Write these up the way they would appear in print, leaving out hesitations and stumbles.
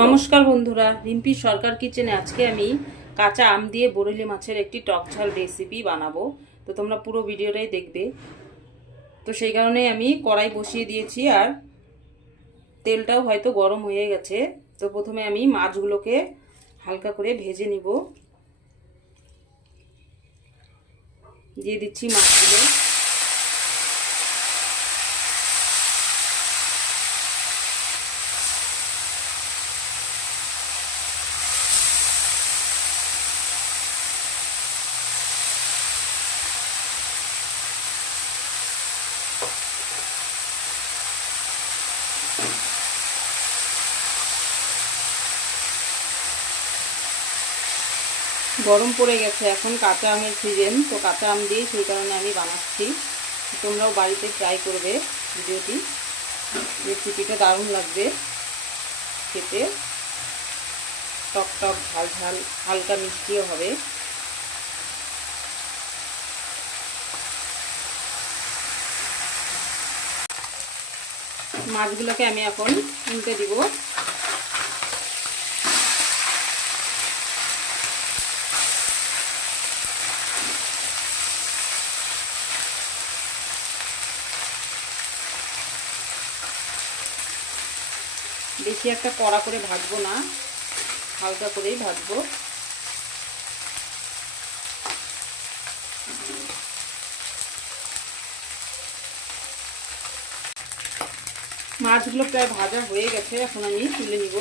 নমস্কার বন্ধুরা, রিম্পি সরকার কিচেনে আজকে আমি কাঁচা আম দিয়ে বরেলি মাছের একটি টক ঝাল রেসিপি বানাবো। তো তোমরা পুরো ভিডিওটাই দেখবে। তো সেই কারণেই আমি কড়াই বসিয়ে দিয়েছি আর তেলটাও হয়তো গরম হয়ে গেছে। তো প্রথমে আমি মাছগুলোকে হালকা করে ভেজে নিব। দিয়ে দিচ্ছি মাছগুলো। গরম পড়ে গেছে, এখন কাঁচা আমের সিজন, তো কাঁচা আম দিয়েই সেই কারণে আমি বানাচ্ছি। তোমরাও বাড়িতে ট্রাই করবে ভিডিওটি, রেসিপিটা দারুণ লাগবে খেতে। টক টক ঝাল ঝাল হালকা মিষ্টিও হবে। মাছগুলোকে আমি এখন উল্টে দিব। বেশি একটা কড়া করে ভাজবো না, হালকা করেই ভাজবো। মাছগুলো প্রায় ভাজা হয়ে গেছে, এখন আমি তুলে নিব।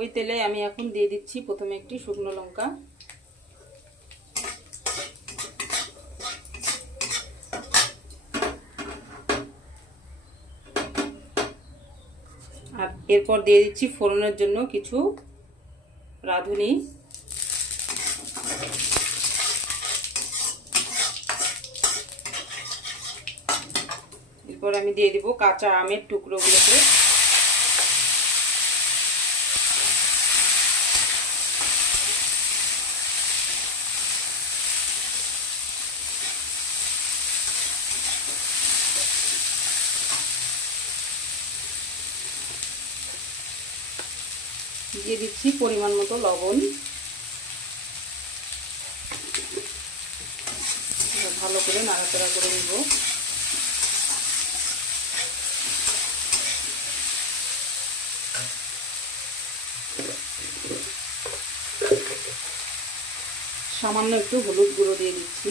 ওই তেলে আমি এখন দিয়ে দিচ্ছি প্রথমে একটি শুকনো লঙ্কা, আর এরপর দিয়ে দিচ্ছি ফোড়নের জন্য কিছু রাঁধুনি। এরপর আমি দিয়ে দিব কাঁচা আমের টুকরোগুলোকে। দিয়ে দিচ্ছি পরিমাণ মতো লবণ। ভালো করে নাড়াচাড়া করে নিব। সামান্য একটু হলুদ গুঁড়ো দিয়ে দিচ্ছি।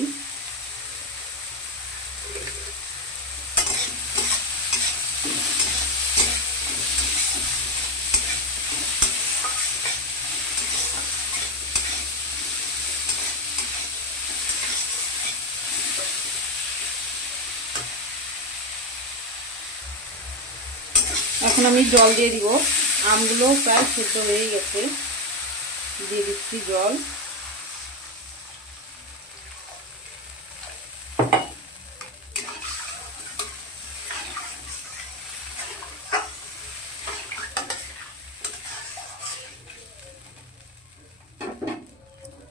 এখন আমি জল দিয়ে দিব। আমগুলো প্রায় সেদ্ধ হয়ে গেছে, দিয়ে দিচ্ছি জল।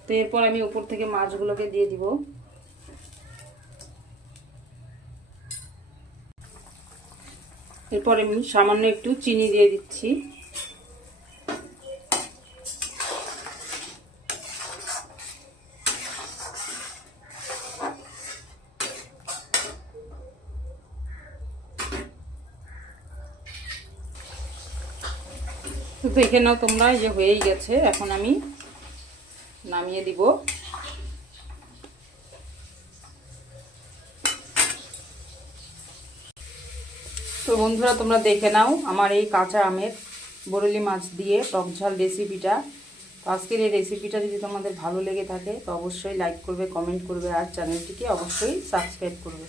তো এরপর আমি উপর থেকে মাছগুলোকে দিয়ে দিব। এরপর আমি সামান্য একটু চিনি দিয়ে দিচ্ছি। তো দেখে নাও তোমরা, যে হয়েই গেছে, এখন আমি নামিয়ে দিব। তো বন্ধুরা, তোমরা দেখে নাও আমার এই কাঁচা আমের বরেলি মাছ দিয়ে টক ঝাল রেসিপিটা। তো আজকের এই রেসিপিটা যদি তোমাদের ভালো লেগে থাকে তো অবশ্যই লাইক করবে, কমেন্ট করবে আর চ্যানেলটিকে অবশ্যই সাবস্ক্রাইব করবে।